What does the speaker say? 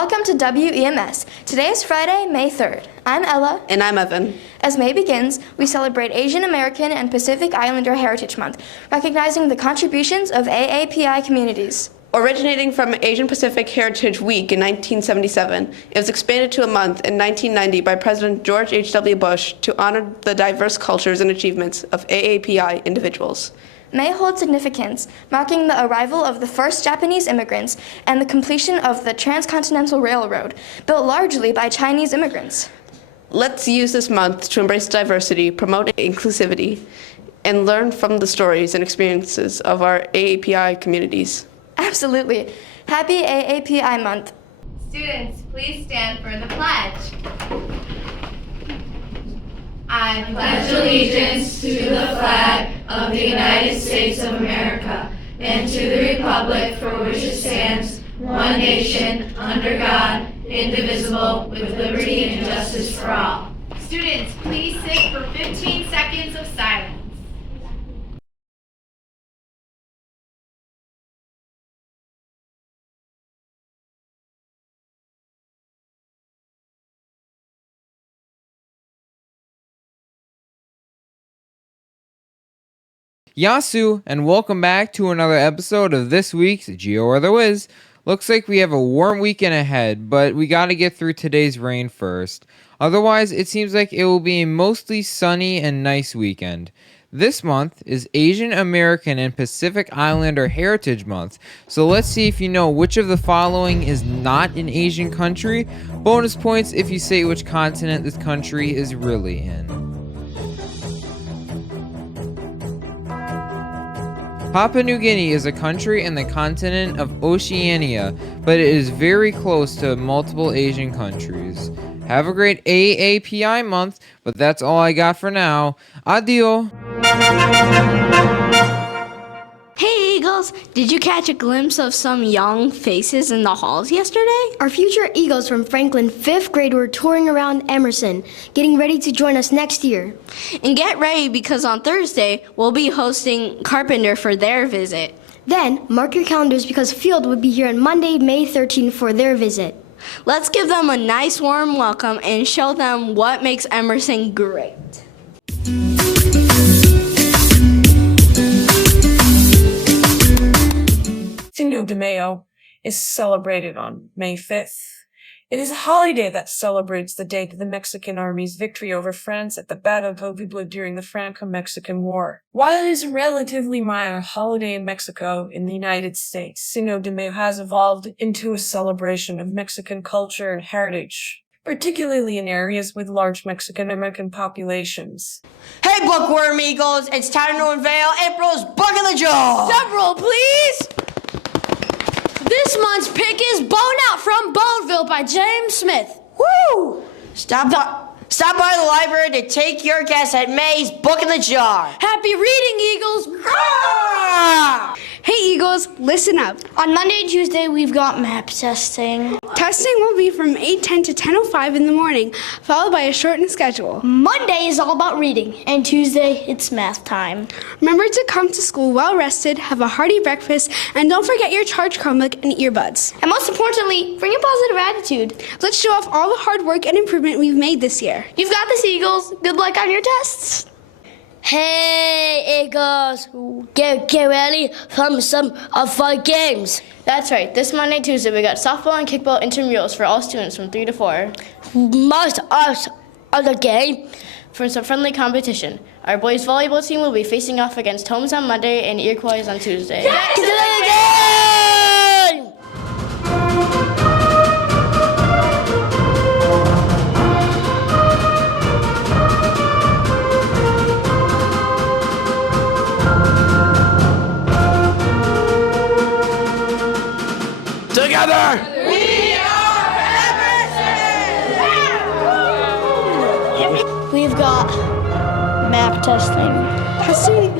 Welcome to WEMS. Today is Friday, May 3rd. I'm Ella. And I'm Evan. As May begins, we celebrate Asian American and Pacific Islander Heritage Month, recognizing the contributions of AAPI communities. Originating from Asian Pacific Heritage Week in 1977, it was expanded to a month in 1990 by President George H.W. Bush to honor the diverse cultures and achievements of AAPI individuals. May holds significance, marking the arrival of the first Japanese immigrants and the completion of the Transcontinental Railroad, built largely by Chinese immigrants. Let's use this month to embrace diversity, promote inclusivity, and learn from the stories and experiences of our AAPI communities. Absolutely. Happy AAPI Month. Students, please stand for the pledge. I pledge allegiance to the flag of the United States of America and to the republic for which it stands, one nation, under God, indivisible, with liberty and justice for all. Students, please sit for 15 seconds of silence. Yasu, and welcome back to another episode of this week's Geo-Weather Wiz. Looks like we have a warm weekend ahead, but we gotta get through today's rain first. Otherwise, it seems like it will be a mostly sunny and nice weekend. This month is Asian American and Pacific Islander Heritage Month, so let's see if you know which of the following is not an Asian country. Bonus points if you say which continent this country is really in. Papua New Guinea is a country in the continent of Oceania, but it is very close to multiple Asian countries. Have a great AAPI month, but that's all I got for now. Adio! Hey Eagles, did you catch a glimpse of some young faces in the halls yesterday? Our future Eagles from Franklin 5th grade were touring around Emerson, getting ready to join us next year. And get ready because on Thursday, we'll be hosting Carpenter for their visit. Then, mark your calendars because Field will be here on Monday, May 13th for their visit. Let's give them a nice warm welcome and show them what makes Emerson great. Cinco de Mayo is celebrated on May 5th. It is a holiday that celebrates the date of the Mexican Army's victory over France at the Battle of Puebla during the Franco-Mexican War. While it is a relatively minor holiday in Mexico, in the United States, Cinco de Mayo has evolved into a celebration of Mexican culture and heritage, particularly in areas with large Mexican-American populations. Hey, Bookworm Eagles, it's time to unveil April's Book of the Jaw! Drum roll, please! This month's pick is Bone Out from Boneville by James Smith. Woo! Stop by the library to take your guess at May's Book in the Jar. Happy reading, Eagles! Ah! Hey Eagles, listen up. On Monday and Tuesday, we've got map testing. Testing will be from 8:10 to 10:05 in the morning, followed by a shortened schedule. Monday is all about reading, and Tuesday, it's math time. Remember to come to school well rested, have a hearty breakfast, and don't forget your charged Chromebook and earbuds. And most importantly, bring a positive attitude. Let's show off all the hard work and improvement we've made this year. You've got this, Eagles. Good luck on your tests. Hey, Eagles, get ready for some fun games. That's right. This Monday and Tuesday, we got softball and kickball intramurals for all students from 3 to 4. Most of the game For some friendly competition. Our boys volleyball team will be facing off against Holmes on Monday and Iroquois on Tuesday. Get to the game! Together! We are Emerson! We've got map testing. Testing